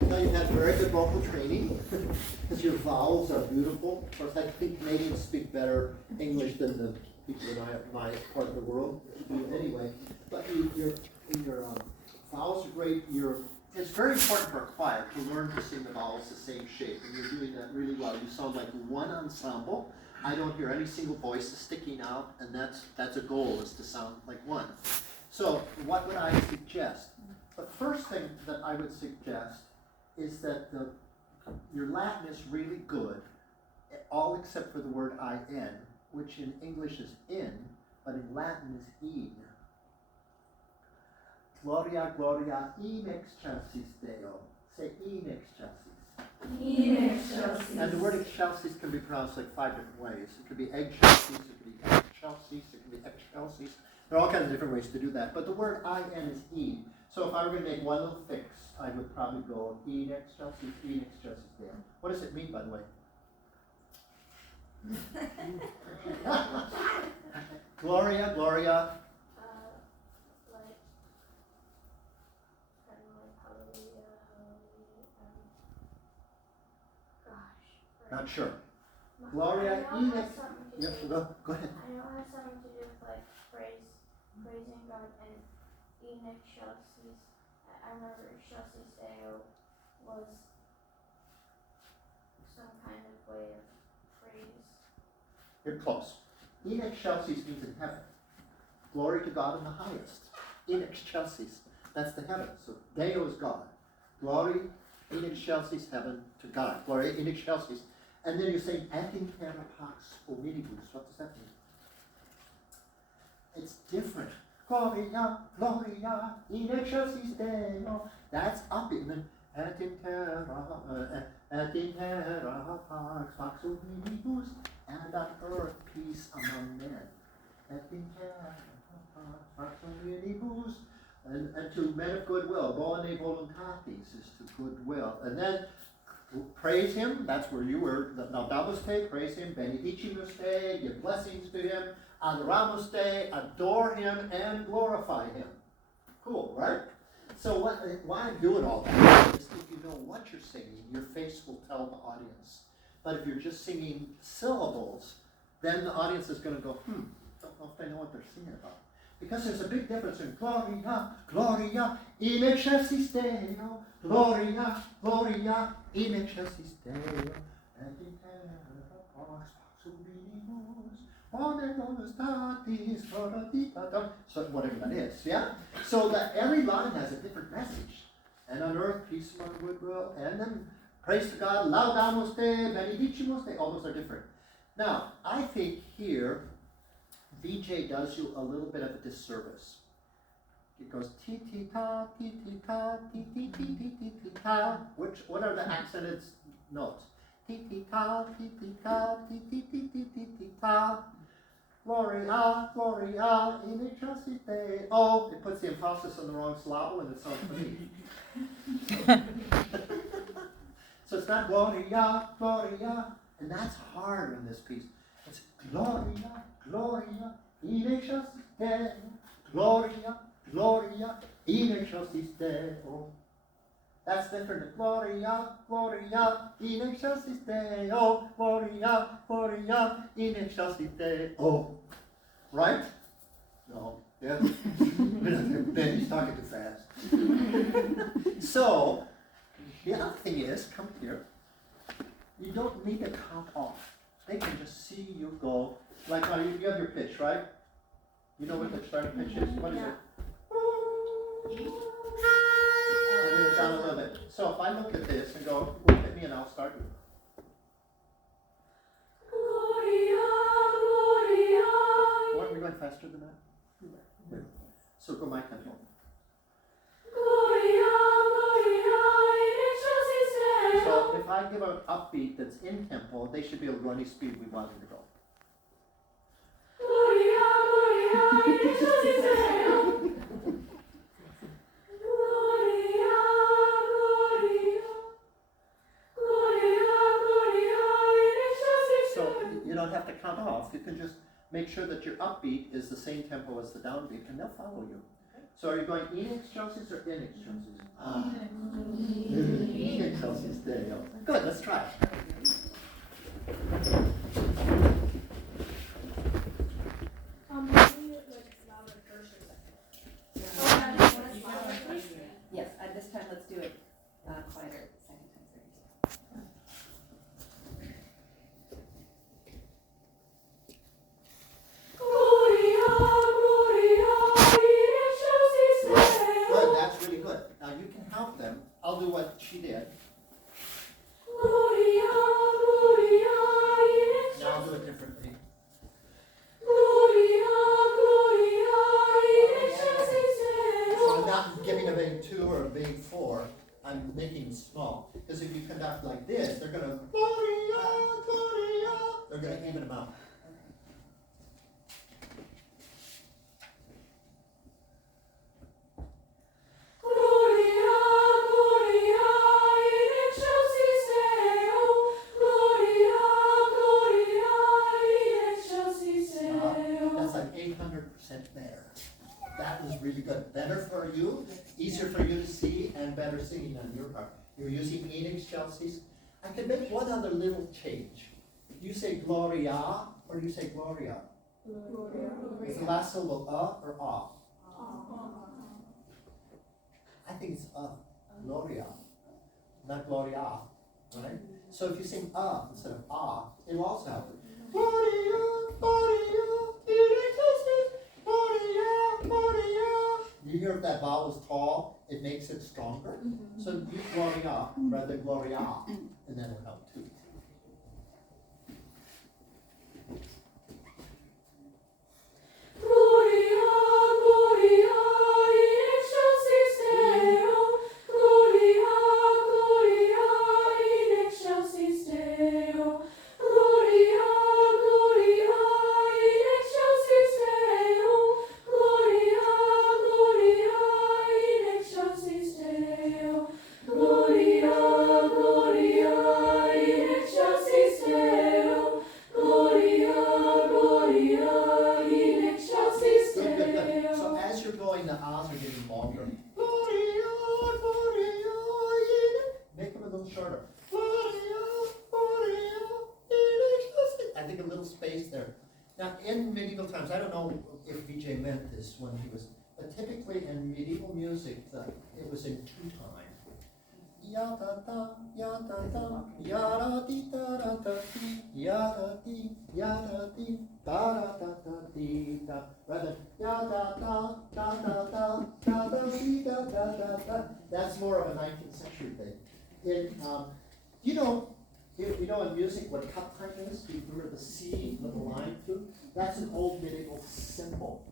Now you've had very good vocal training because your vowels are beautiful. Of course, I think Canadians speak better English than the people in my part of the world do anyway. But your vowels are great. It's very important for a choir to learn to sing the vowels the same shape, and you're doing that really well. You sound like one ensemble. I don't hear any single voice sticking out, and that's a goal, is to sound like one. So what would I suggest? The first thing that I would suggest is that your Latin is really good, all except for the word in, which in English is in, but in Latin is in. Gloria, gloria, in excelsis Deo. Say in excelsis. In excelsis. And the word excelsis can be pronounced like 5 different ways. It could be excelsis, it could be excelsis, it could be excelsis. There are all kinds of different ways to do that. But the word in is in. So if I were going to make one little fix, I would probably go in excelsis Deo. What does it mean, by the way? Gloria, gloria. Not sure. Gloria in ex. Yes, go ahead. I know it has something to do with like praising God, and in excelsis. I remember excelsis Deo was some kind of way of praise. You're close. In excelsis means in heaven. Glory to God in the highest. In excelsis. That's the heaven. So Deo is God. Glory in excelsis, heaven to God. Glory in excelsis. And then you're saying, et in terra pax hominibus. What does that mean? It's different. Gloria, gloria, in excelsis Deo. That's up in the et in terra pax hominibus, and on earth peace among men. Et in terra pax hominibus, and to men of goodwill. Bone voluntatis is to goodwill. And then praise him, that's where you were. Laudamus te, praise him. Benedicimus te, give blessings to him. Adoramus te, adore him and glorify him. Cool, right? So why I'm doing all that is if you know what you're singing, your face will tell the audience. But if you're just singing syllables, then the audience is going to go, don't know if they know what they're singing about. Because there's a big difference in gloria, gloria, in excelsis Deo, gloria, gloria, in excelsis Deo, et in terra pax hominibus, bone voluntatis fortitatem. So whatever that is, yeah? So that every line has a different message. And on earth, peace among goodwill, and then praise to God, laudamus te, benedicimus te, all those are different. Now, I think here, VJ does you a little bit of a disservice. It goes ti ti ta, ti ti ta, ti ti ti ti ti ti ta. What are the accented notes? Ti ti ta, ti ti ta, ti ti ti ti ti ti ta. Gloria, gloria, in excelsis Deo. It puts the emphasis on the wrong syllable and it sounds funny. So it's not gloria, gloria, and that's hard in this piece. It's gloria, gloria, in excelsis Deo. Gloria, gloria, in excelsis Deo. That's different. Gloria, gloria, in excelsis Deo. Gloria, gloria, in excelsis Deo. Right? No. Yeah. Man, he's talking too fast. So, the other thing is, come here. You don't need to count off. They can just see you go. Like you have your pitch, right? You know what the starting pitch is? What is it? And then it's down a little bit. So if I look at this and go, look at me and I'll start. Gloria, gloria. Weren't we going faster than that? So go my tempo. Gloria, gloria, in excelsis Deo. So if I give an upbeat that's in tempo, they should be able to go any speed we want them to go. Gloria, gloria, in excelsis Deo. Gloria, gloria. Gloria, gloria, in excelsis So Deo. you don't have to count off. You can just make sure that your upbeat is the same tempo as the downbeat, and they'll follow you. So are you going in excelsis or in excelsis? In excelsis Deo. Good, let's try. Yes, this time let's do it quieter, second time. Gloria, Gloria, in excelsis Deo. Good, that's really good. Now you can help them. I'll do what she did. Gloria, Gloria, in Now I'll do excelsis it differently. Gloria, Gloria, in excelsis So I'm Deo. not giving a big 2 or a big 4. I'm making small. Because if you conduct like this, they're going to Gloria, Gloria. They're going to even them out. Gloria, Gloria, in excelsis Deo. Gloria, Gloria, in excelsis Deo. That's like 800% better. That was really good. Better for you, easier for you to see, and better singing on your part. You're using in excelsis. I could make one other little change. You say Gloria, or you say Gloria? Is the last syllable or I think it's Gloria, not Gloria, right? So if you sing instead of it'll also help. Gloria, Gloria, in excelsis, Gloria, Gloria. You hear if that vowel is tall, it makes it stronger. So use Gloria rather than Gloria, and that will help too. Gloria, Gloria, in excelsis Deo. Gloria, Gloria, in excelsis Deo. Gloria, Gloria, in excelsis Deo. Gloria, Gloria, in excelsis Deo. Gloria, Gloria, in excelsis Deo. Gloria, Gloria, in excelsis Good, good, good. Deo. So as you're going, the ahs are getting longer. Gloria, Gloria, in- make them a little shorter. Gloria, Gloria, in excelsis. I think a little space there. Now, in medieval times, I don't know if VJ meant this when he was, but typically in medieval music, it was in 2 time. Ya da da, ya da da, ya da di da da da di, ya da di, da da da da di da. Rather, ya da da da di da da. That's more of a 19th century thing. In you know in music what cup time is? You remember the C little line through? That's an old medieval symbol.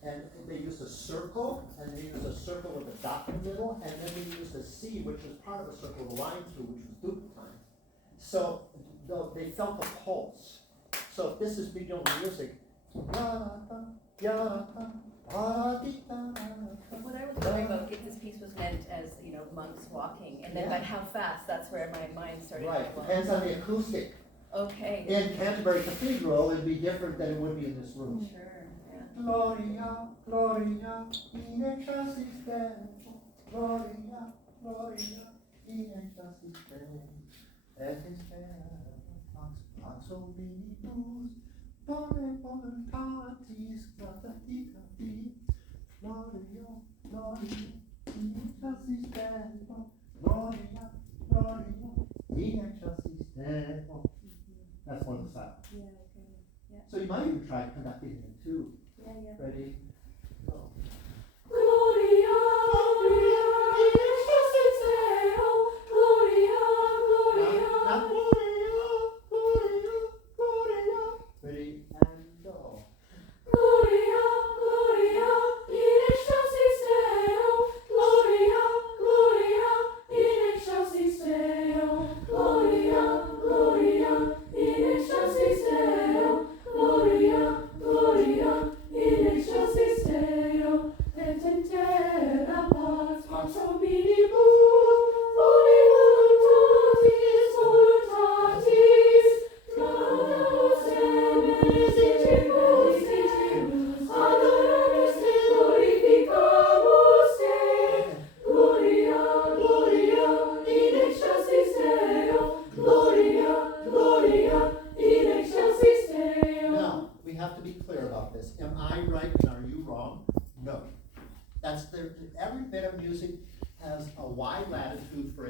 And they used a circle, and they used a circle with a dot in the middle, and then they used a C, which was part of a circle with a line through, which was duple time. So they felt the pulse. So if this is medieval music, What I was wondering about if this piece was meant as, monks walking, and then Yeah. but how fast, that's where my mind started right, to depends on the acoustic. Okay. In Canterbury Cathedral, it'd be different than it would be in this room. Sure, yeah. Gloria, Gloria, in excelsis Deo. Gloria, Gloria, in excelsis Deo. Et spera pax omnibus, bone voluntatis gratifica fi. Gloria, Gloria, in excelsis Deo. Gloria, Gloria, in excelsis Deo. That's one of the styles. Yeah, okay. Yeah. So you might even try conducting it too. Yeah, yeah. Ready? Go. Gloria, Gloria, in excelsis Deo. Gloria, Gloria. Now, Gloria, Gloria, Gloria. Ready, and go. Gloria, Gloria, in excelsis Deo. Gloria, Gloria, in excelsis Deo. Gloria, Gloria, in excelsis Deo. Gloria, Gloria, in excelsis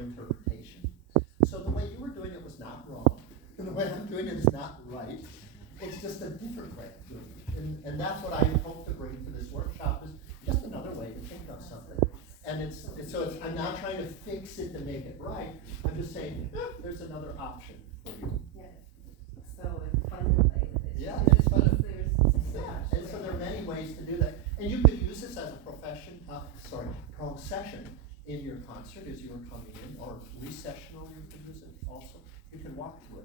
interpretation. So the way you were doing it was not wrong, and the way I'm doing it is not right. It's just a different way of doing it. And that's what I hope to bring to this workshop, is just another way to think of something. And I'm not trying to fix it to make it right. I'm just saying, there's another option for you. Yeah. So it's fun to play with it. Yeah, it's fun. There's And so there are many ways to do that. And you could use this as a procession in your concert as you were coming in, or recessional, you could use it also. You can walk to it.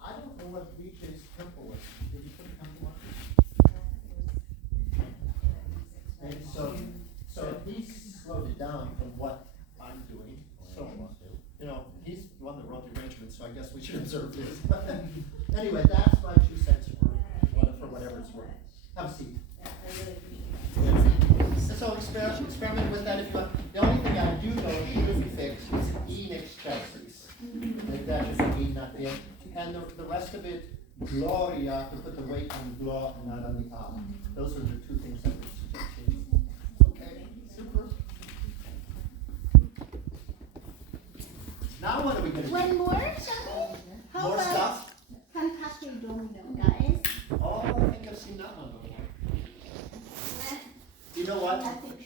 I don't know what VJ's tempo was. Did you put a tempo on? And so he's slowed it down from what I'm doing. So, he's the one that wrote the arrangement, so I guess we should observe his. Anyway, that's my 2 cents for whatever it's worth. Have a seat. Yeah, I really appreciate And so experiment with that if you want. The only thing I do know should be fixed is E in excelsis. That should be E, not the. And the rest of it, Gloria, to put the weight on the glo and not on the A. Those are the 2 things I would suggest changing. Okay, super. Now what are we going to do? One more, something? How More about stuff? Cantate Domino, guys? Oh, I think I've seen that one before. You know what?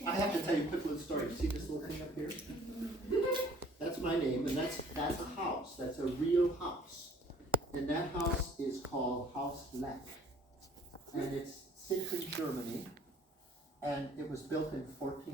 I have to tell you a quick little story. See this little thing up here? That's my name, and that's a house. That's a real house. And that house is called House Leck. And it sits in Germany. And it was built in 14.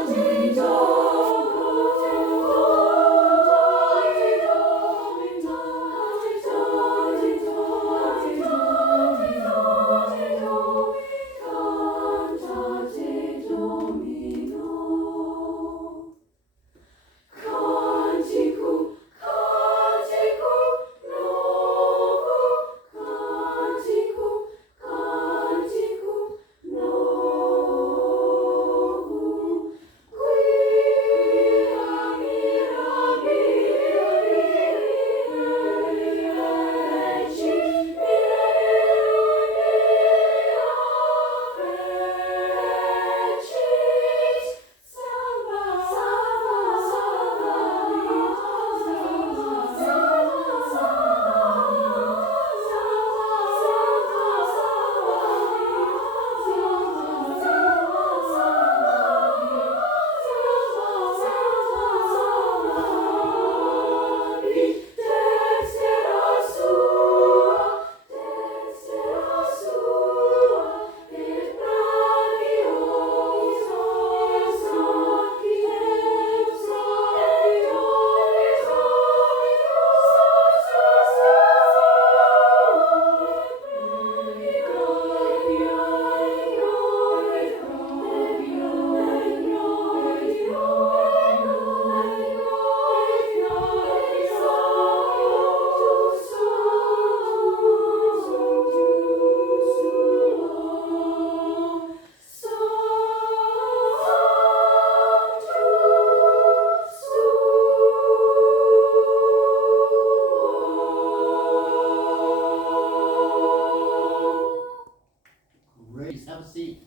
Have a seat.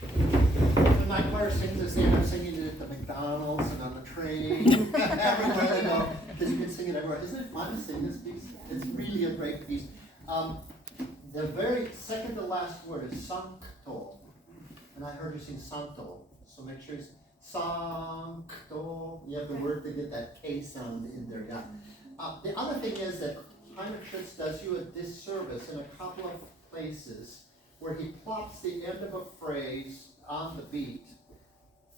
When my choir sings this, I'm singing it at the McDonald's and on the train, everywhere I go, because you can sing it everywhere. Isn't it fun to sing this piece? It's really a great piece. The very second to last word is sancto, and I heard you sing santo, so make sure it's sancto. You have the word to get that K sound in there, yeah. The other thing is that Heinrich Schütz does you a disservice in a couple of places where he plops the end of a phrase on the beat.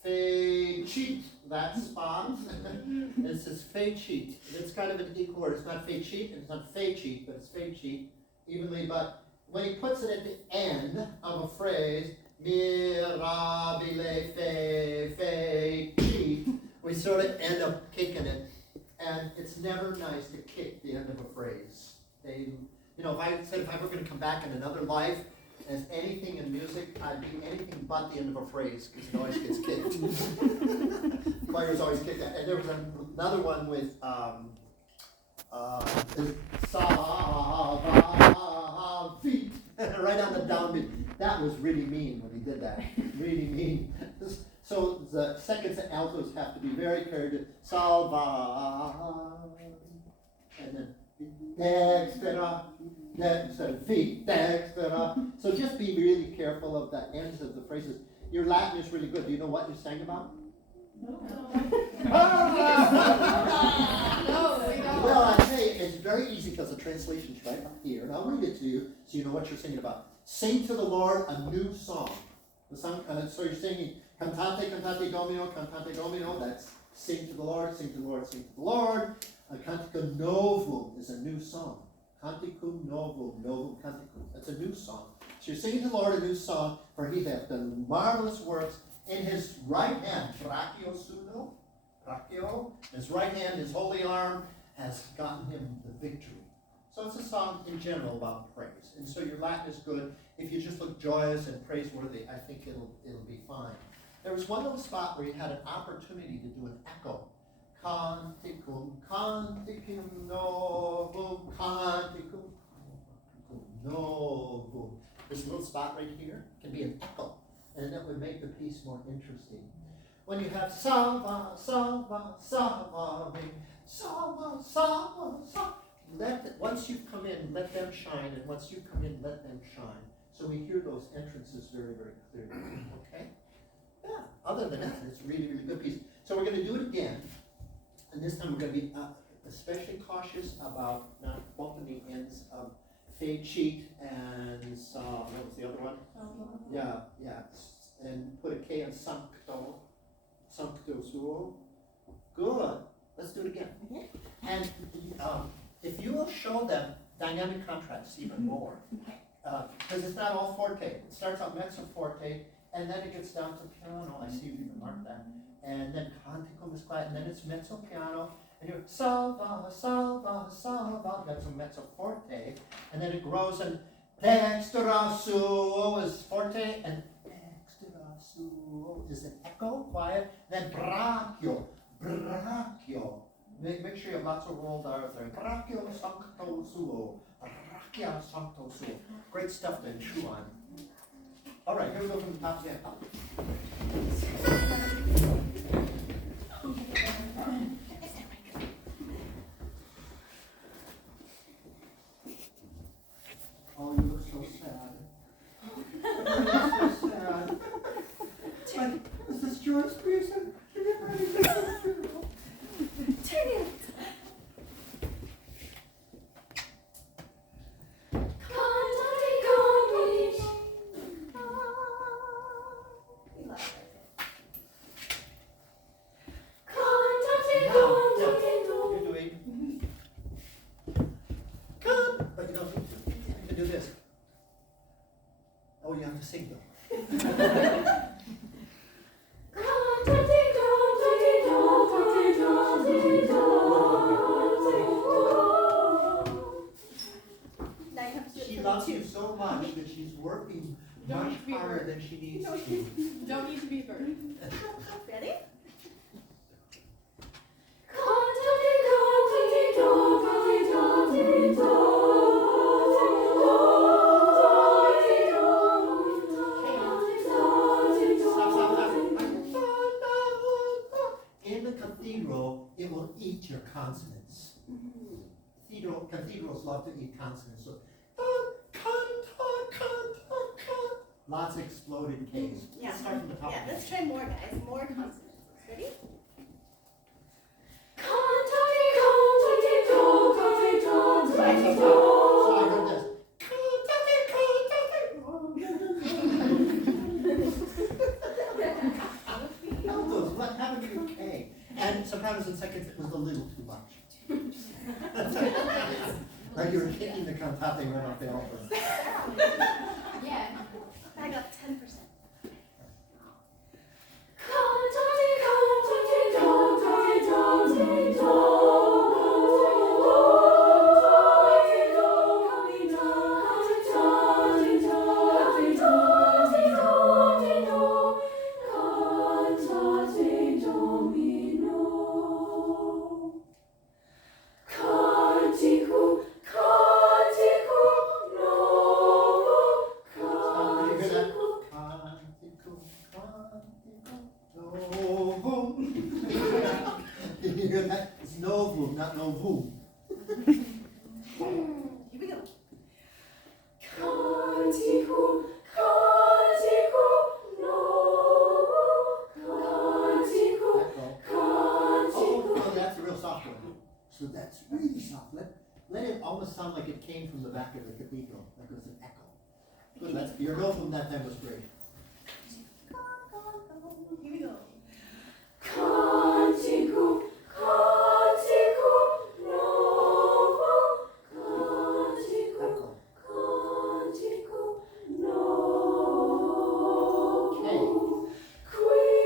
Fecit, that spot. And it says fecit. It's kind of an equal word. It's not fecit, it's not fecit, but it's fecit evenly. But when he puts it at the end of a phrase, mirabile fecit, we sort of end up kicking it. And it's never nice to kick the end of a phrase. If I said if I were going to come back in another life as anything in music, I'd be anything but the end of a phrase, because it always gets kicked. Players always kick that. And there was another one with feet, right on the downbeat. That was really mean when he did that. Really mean. So the seconds and altos have to be very careful. Salva dextera, feet, dextera. So just be really careful of the ends of the phrases. Your Latin is really good. Do you know what you sang about? Well, I say it's very easy because the translation's right up here, and I'll read it to you so you know what you're singing about. Sing to the Lord a new song. The song so you're singing cantate, cantate domino, that's sing to the Lord, sing to the Lord, sing to the Lord. Canticum novum is a new song. Canticum novum, novum canticum. That's a new song. So you're singing to the Lord a new song, for he hath done marvelous works in his right hand. Brachio suno, brachio. His right hand, his holy arm, has gotten him the victory. So it's a song in general about praise. And so your Latin is good. If you just look joyous and praiseworthy, I think it'll be fine. There was one little spot where you had an opportunity to do an echo. Canticum, canticum novum, canticum novum. This little spot right here can be an echo, and that would make the piece more interesting. When you have salva, salva, salva, salva, salva, salva, once you come in, let them shine, and once you come in, let them shine. So we hear those entrances very, very clearly. Okay? Yeah. Other than that, it's a really, really good piece. So we're going to do it again, and this time we're going to be especially cautious about not bumping the ends of fade cheat and what was the other one? Yeah, and put a K on sancto suo. Good. Let's do it again. And if you will show them dynamic contrasts even more, because it's not all forte. It starts out mezzo forte, and then it gets down to piano. I see you even marked that. And then canticum is quiet, and then it's mezzo piano, and you're salva, salva, salva, that's a mezzo forte, and then it grows, and dextera suo is forte, and dextera suo is an echo, quiet, then brachio, brachio. Make sure you have lots of rolled R's there. Brachio sancto suo, brachia sancto suo. Great stuff to chew on. All right, here we go from the top again. Oh, you look so sad. You look so sad. Like, is this George Pearson? You're getting ready to go to the funeral. Sing though. She loves you so much that she's working much harder than she needs to. Don't need to be heard. Ready? It will eat your consonants. Cathedrals love to eat consonants. So, lots of exploded K's. Yeah. Let's start from the top. Yeah, let's try more, guys. More consonants. Ready? So I heard this. What happened to your K? And sometimes in seconds it was a little too much. Like you were kicking the cantate right off the altar. Yeah. I got 10%. Here we go. Canticum, canticum novum, canticum, Echo. canticum. Oh, that's a real soft one. So that's really soft. Let it almost sound like it came from the back of the cathedral. That was an echo. Good. That's, your note from that time was great. Here we go. Canticum, canticum novum, canticum, Echo. canticum novum. Okay. Quia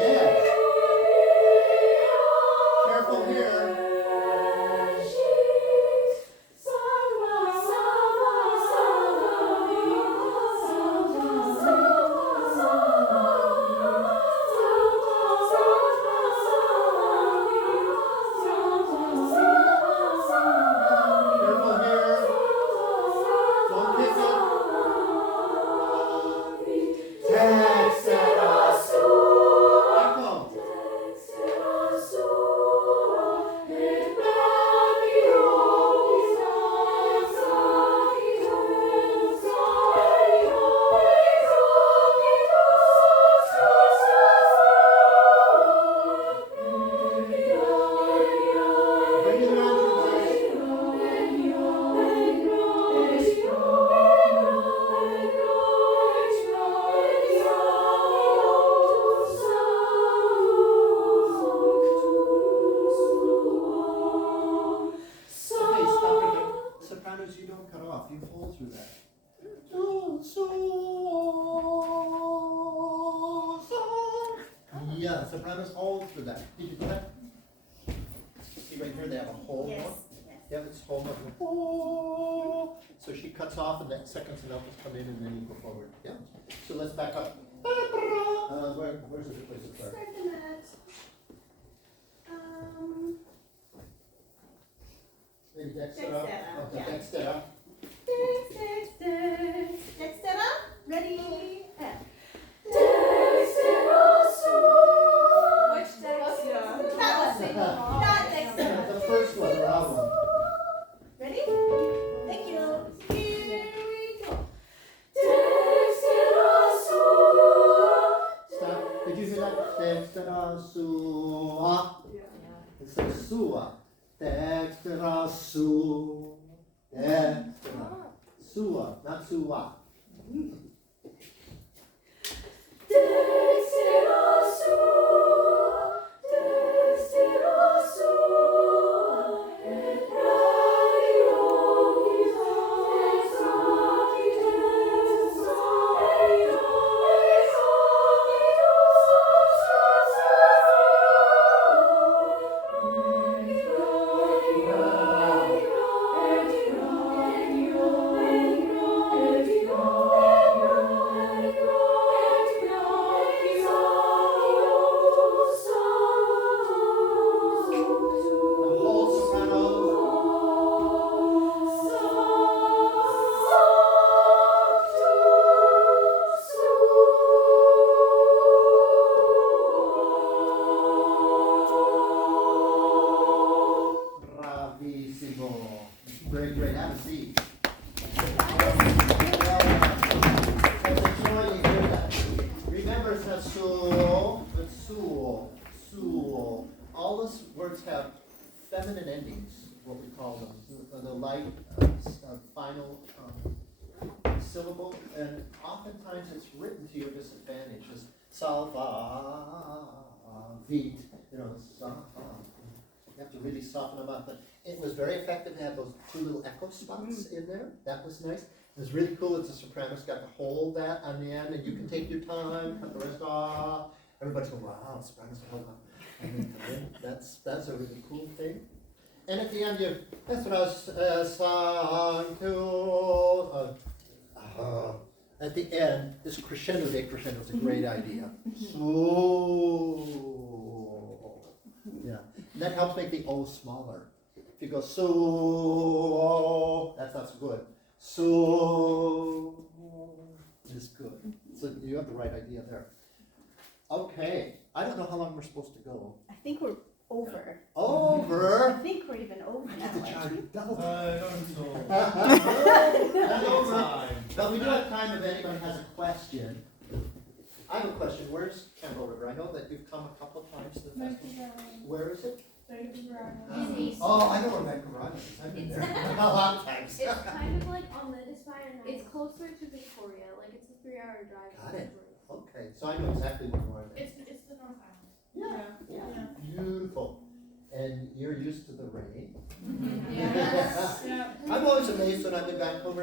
Yes. Careful here. Careful here. Don't kiss it. Echo. Bring it around to the side. Okay, stop again. Sopranos, you don't cut off. You hold through that. Yeah, sopranos hold through that. Did you do that? See right here, they have a hold Yes. note. Yes. Yeah, it's hold note. So she cuts off and then seconds and alphas come in and then you go forward. Yeah. So let's back up. Where's the good place to start? Start the mat. Maybe Dexter. Dexter, Okay, yeah. Dexter. Dexter. Ready? And. Which Dexter? That one. Not Dexter. The first one, the loud one. Ready? Thank you. Here we go. Stop. Did you hear that? Dexter sua. It says sua. Dexter su. Dexter. Sua, not sua. The whole soprano. Bravissimo. Great, great. Have a seat. Remember, it's not suo, but suo, suo. All those words have feminine endings, what we call them, the light final syllable, and oftentimes it's written to your disadvantage as salvavit, you have to really soften them up. But it was very effective to have those two little echo spots in there. That was nice. It was really cool that the soprano's got to hold that on the end, and you can take your time, cut the rest off. Everybody's going, wow, sopranos hold on. And then come in. That's a really cool thing. And at the end, you at the end, this crescendo decrescendo is a great idea. So, yeah, and that helps make the O smaller. If you go so, that's not so good. So is good. So you have the right idea there. Okay, I don't know how long we're supposed to go. I think we're over. I Over. think we're even over now. Get the aren't charge we? double. Don't That's over. time. But we do have time if anybody has a question. I have a question. Where's Campbell River? I know that you've come a couple of times to the festival. Where is it? Oh, I know where Vancouver Island is. I've been there a lot of times. It's kind of like on the, it's closer to Victoria, like it's a 3-hour drive. Got it. Okay, so I know exactly where you are there. It's the North Island. Yeah, beautiful. And you're used to the rain. Yeah. I'm always amazed when I'm in Vancouver